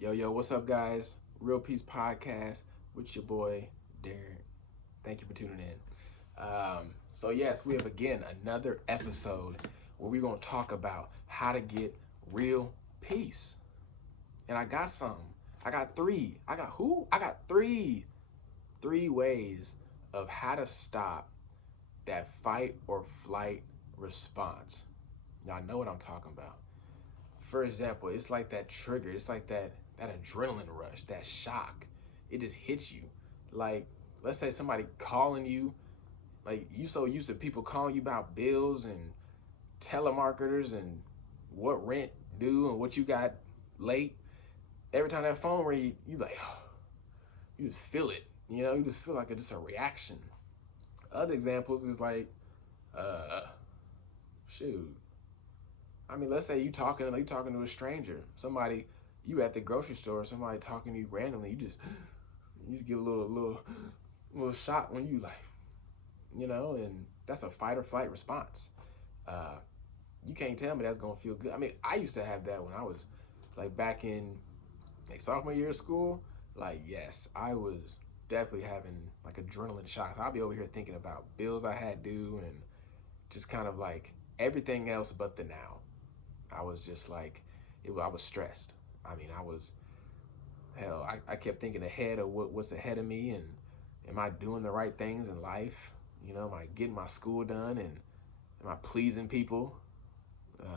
Yo, what's up, guys? Real Peace Podcast with your boy, Derek. Thank you for tuning in. Yes, we have again another episode where we're going to talk about how to get real peace. And I got some. I got three. I got who? I got three. Three ways of how to stop that fight or flight response. Y'all know what I'm talking about. For example, it's like that trigger. It's like that adrenaline rush, that shock. It just hits you. Like, let's say somebody calling you, like you so used to people calling you about bills and telemarketers and what rent due and what you got late. Every time that phone ring, you like, oh, you just feel it. You just feel like it's just a reaction. Other examples is like, uh, shoot. I mean, let's say you talking to a stranger, somebody you at the grocery store, somebody talking to you randomly, you just get a little shot when you like, and that's a fight or flight response. Uh, you can't tell me that's gonna feel good. I mean, I used to have that when I was like back in like sophomore year of school. Like, yes, I was definitely having like adrenaline shots. I'll be over here thinking about bills I had due and just kind of like everything else but the now. I was just like, I was stressed. I mean, hell, I kept thinking ahead of what's ahead of me and am I doing the right things in life? Am I getting my school done and am I pleasing people,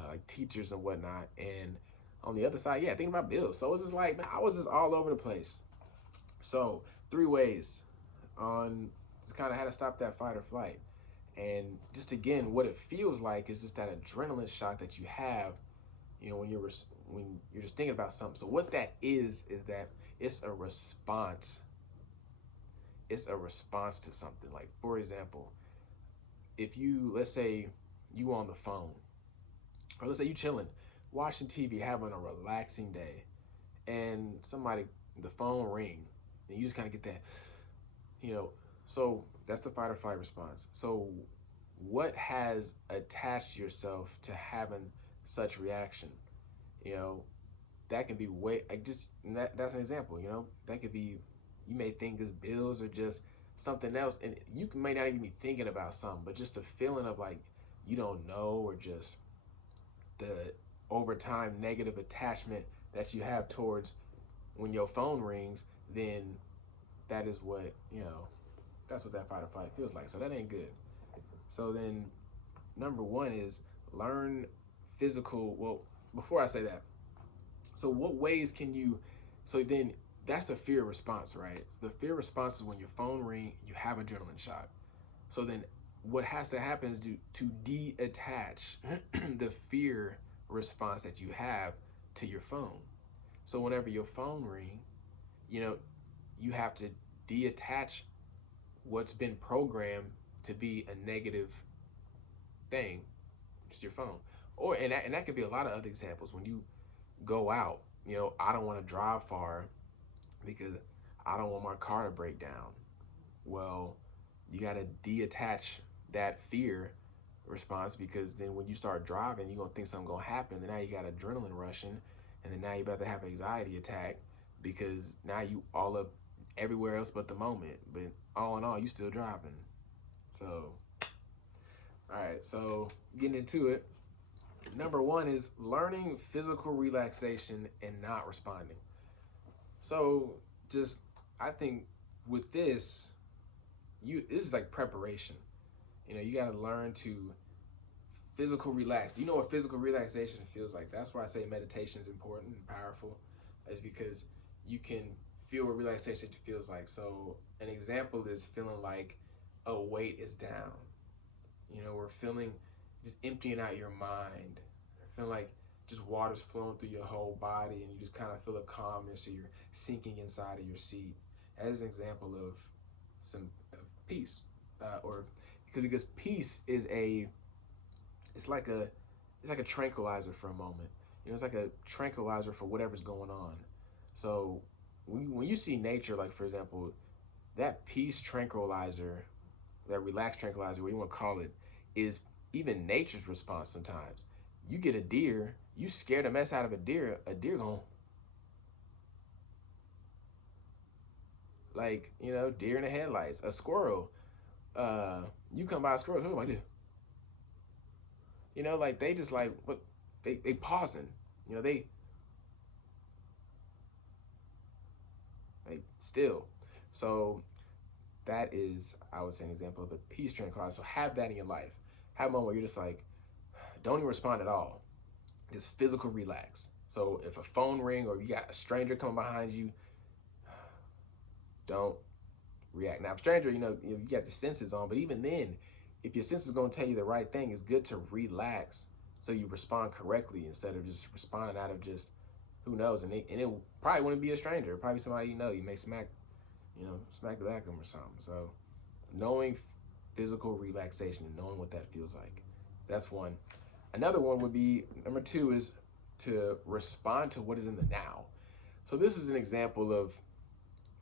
like teachers and whatnot? And on the other side, yeah, thinking about bills. So it's just like, man, I was just all over the place. So three ways on to kind of how to stop that fight or flight. And just again, what it feels like is just that adrenaline shock that you have, when you're just thinking about something. So what that is that it's a response. It's a response to something. Like, for example, if let's say you on the phone, or let's say you chilling, watching TV, having a relaxing day, and the phone ring, and you just kind of get that, you know, so that's the fight or flight response. So what has attached yourself to having such reaction? You know, that can be way like just that's an example. That could be you may think it's bills or just something else, and you may not even be thinking about something, but just the feeling of like you don't know, or just the over time negative attachment that you have towards when your phone rings, then that is what that's what that fight or flight feels like. So that ain't good. So then number one is learn physical. Well, before I say that, so what ways can you? So then that's the fear response, right? So the fear response is when your phone ring, you have adrenaline shot. So then what has to happen is to detach the fear response that you have to your phone. So whenever your phone ring, you know, you have to detach what's been programmed to be a negative thing, just your phone. And that could be a lot of other examples. When you go out, I don't want to drive far because I don't want my car to break down. Well, you got to detach that fear response, because then when you start driving, you're going to think something's going to happen. And now you got adrenaline rushing, and then now you about to have an anxiety attack because now you all up everywhere else but the moment. But all in all, you still driving. So, all right. So getting into it, number one is learning physical relaxation and not responding. So just, I think with this is like preparation. You got to learn to physical relax. Do you know what physical relaxation feels like? That's why I say meditation is important and powerful, is because you can feel what relaxation feels like. So an example is feeling like a weight is down. We're feeling just emptying out your mind. Feeling like just water's flowing through your whole body, and you just kind of feel a calmness, or you're sinking inside of your seat. As an example of some of peace, or because peace is it's like a tranquilizer for a moment. It's like a tranquilizer for whatever's going on. So when you see nature, like for example, that peace tranquilizer, that relaxed tranquilizer, what you want to call it, is even nature's response sometimes. You get a deer, you scare the mess out of a deer going, like, deer in the headlights, a squirrel. You come by a squirrel, what do I do? Like they just like what they pausing. They still. So that is, I would say, an example of a peace train clause. So have that in your life. Have a moment where you're just like, don't even respond at all. Just physical relax. So if a phone ring or you got a stranger coming behind you, don't react. Now, if stranger, you got your senses on, but even then, if your senses going to tell you the right thing, it's good to relax so you respond correctly instead of just responding out of just who knows. And it probably wouldn't be a stranger. Probably somebody you may smack the back of them or something. So knowing physical relaxation and knowing what that feels like. That's one. Another one would be, number two, is to respond to what is in the now. So this is an example of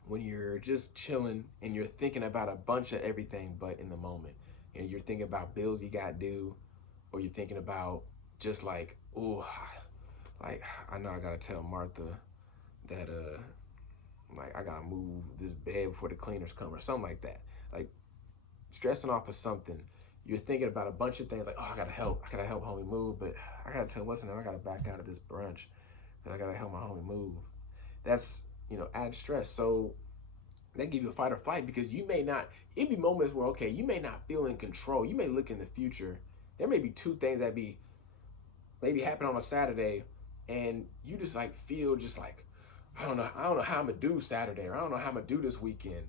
when you're just chilling and you're thinking about a bunch of everything but in the moment. You're thinking about bills you got due, or you're thinking about just like, oh, like I know I gotta tell Martha that like I gotta move this bed before the cleaners come or something like that. Like stressing off of something. You're thinking about a bunch of things like, oh, I gotta help homie move, but I gotta tell what's in there, I gotta back out of this brunch because I gotta help my homie move. That's add stress. So they give you a fight or flight because you may not, it'd be moments where, okay, you may not feel in control. You may look in the future. There may be two things that be maybe happen on a Saturday and you just like feel just like, I don't know how I'm gonna do Saturday, or I don't know how I'm gonna do this weekend.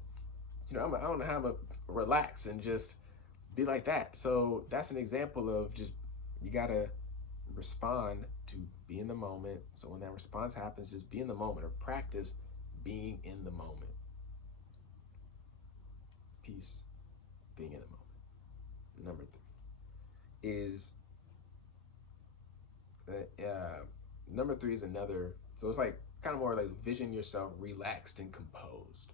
I don't know how I'm gonna relax and just be like that. So that's an example of just, you gotta respond to be in the moment. So when that response happens, just be in the moment, or practice being in the moment. Peace, being in the moment. Number three is number three is another. So it's like kind of more like vision yourself relaxed and composed.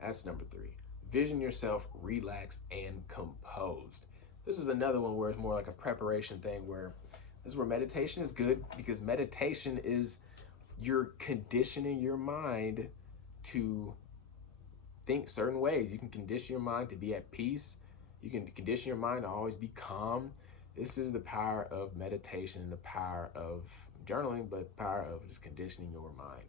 That's number three. Vision yourself relaxed and composed. This is another one where it's more like a preparation thing, where this is where meditation is good, because meditation is you're conditioning your mind to think certain ways. You can condition your mind to be at peace. You can condition your mind to always be calm. This is the power of meditation and the power of journaling, but the power of just conditioning your mind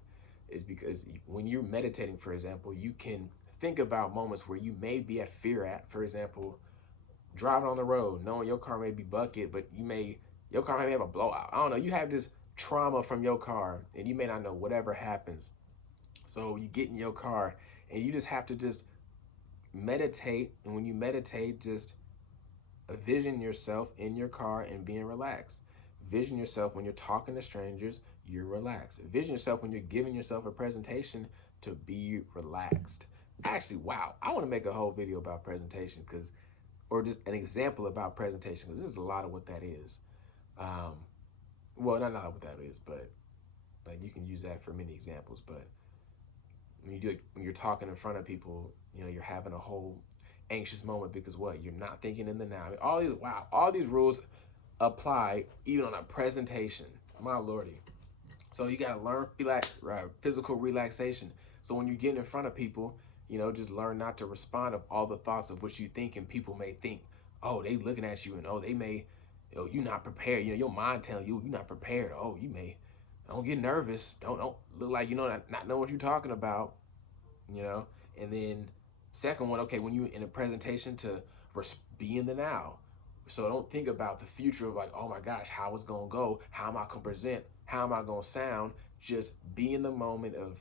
is because when you're meditating, for example, you can think about moments where you may be at fear at, for example, driving on the road, knowing your car may be bucket, but your car may have a blowout. I don't know. You have this trauma from your car and you may not know whatever happens. So you get in your car and you just have to just meditate. And when you meditate, just vision yourself in your car and being relaxed. Vision yourself when you're talking to strangers, you're relaxed. Vision yourself when you're giving yourself a presentation to be relaxed. Actually, wow, I want to make a whole video about presentation, or just an example about presentation, because this is a lot of what that is. Well, not what that is, but like you can use that for many examples. But when you're talking in front of people, you're having a whole anxious moment because what? You're not thinking in the now. I mean, all these rules apply even on a presentation. My lordy. So you gotta learn physical relaxation. So when you get in front of people, just learn not to respond of all the thoughts of what you think, and people may think, oh, they looking at you, and oh, they may, you're not prepared. Your mind telling you you're not prepared. Oh, you may, don't get nervous. Don't look like not know what you're talking about. And then second one, okay, when you in a presentation, to be in the now. So don't think about the future of like, oh my gosh, how it's gonna go, how am I gonna present, how am I gonna sound. Just be in the moment of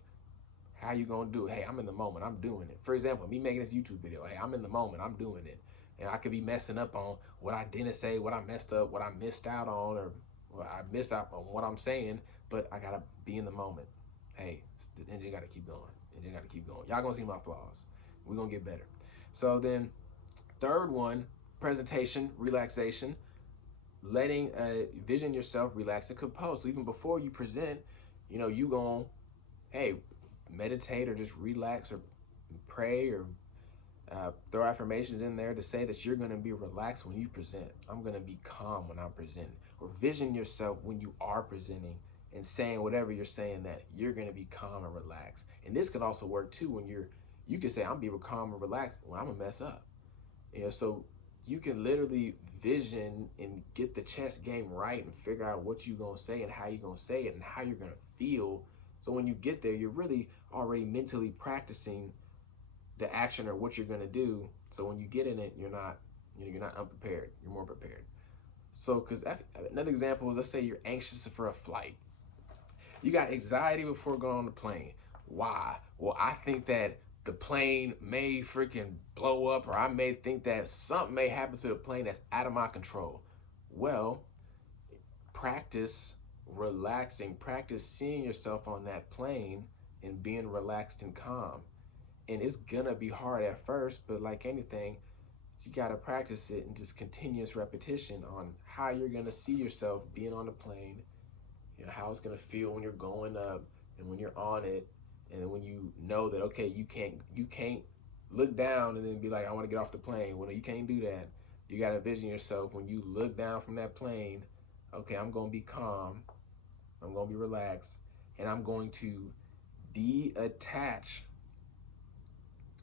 how you gonna do it. Hey, I'm in the moment, I'm doing it. For example, me making this YouTube video, hey, I'm in the moment, I'm doing it. And I could be messing up on what I didn't say, what I messed up, what I missed out on, or I missed out on what I'm saying, but I gotta be in the moment. Hey, the engine gotta keep going. Engine gotta keep going. Y'all gonna see my flaws. We're gonna get better. So then, third one, presentation, relaxation, letting vision yourself relax and compose. So even before you present, you gonna, hey, meditate or just relax or pray or throw affirmations in there to say that you're going to be relaxed when you present. I'm going to be calm when I'm presenting. Or vision yourself when you are presenting and saying whatever you're saying, that you're going to be calm and relaxed. And this can also work too when you're you can say, I'm be calm and relaxed when I'm a mess up. So you can literally vision and get the chess game right and figure out what you're going to say and how you're going to say it and how you're going to feel. So when you get there, you're really already mentally practicing the action or what you're going to do. So when you get in it, you're not unprepared. You're more prepared. So, because another example is, let's say you're anxious for a flight. You got anxiety before going on the plane. Why? Well, I think that the plane may freaking blow up, or I may think that something may happen to the plane that's out of my control. Well, practice relaxing, practice seeing yourself on that plane and being relaxed and calm. And it's gonna be hard at first, but like anything, you gotta practice it and just continuous repetition on how you're gonna see yourself being on the plane, how it's gonna feel when you're going up and when you're on it, and when you know that, okay, you can't look down and then be like, I want to get off the plane. Well, you can't do that. You gotta envision yourself when you look down from that plane. Okay, I'm gonna be calm, I'm gonna be relaxed, and I'm going to detach.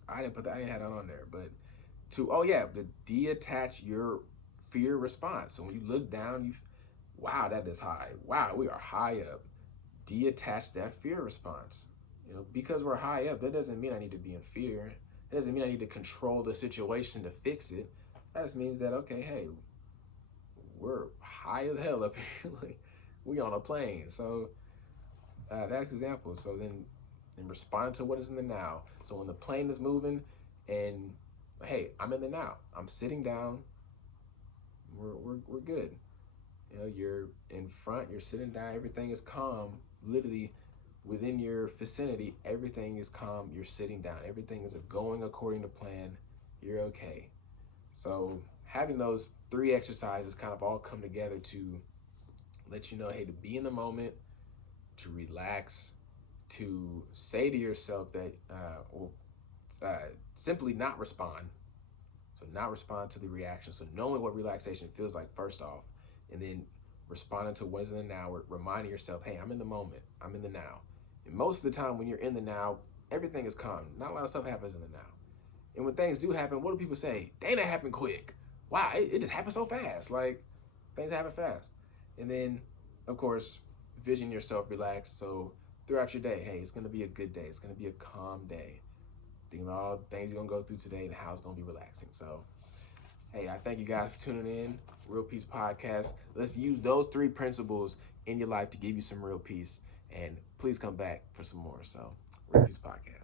I didn't have that on there, but to detach your fear response. So when you look down, wow, that is high. Wow, we are high up. Detach that fear response. Because we're high up, that doesn't mean I need to be in fear. It doesn't mean I need to control the situation to fix it. That just means that, okay, hey, we're high as hell up here. Like, we on a plane. So that's example. So then respond to what is in the now. So when the plane is moving and, hey, I'm in the now. I'm sitting down. We're good. You're in front, you're sitting down, everything is calm. Literally within your vicinity, everything is calm. You're sitting down. Everything is going according to plan. You're okay. So having those 3 exercises kind of all come together to let you know, hey, to be in the moment, to relax, to say to yourself that, simply not respond. So not respond to the reaction. So knowing what relaxation feels like first off, and then responding to what's in the now, reminding yourself, hey, I'm in the moment, I'm in the now. And most of the time when you're in the now, everything is calm. Not a lot of stuff happens in the now. And when things do happen, what do people say? Dang, that happened quick. Wow, it just happened so fast. Like, things happen fast. And then, of course, vision yourself relaxed. So throughout your day, hey, it's going to be a good day. It's going to be a calm day. Think about all the things you're going to go through today and how it's going to be relaxing. So, hey, I thank you guys for tuning in. Real Peace Podcast. Let's use those 3 principles in your life to give you some real peace. And please come back for some more. So, Real Peace Podcast.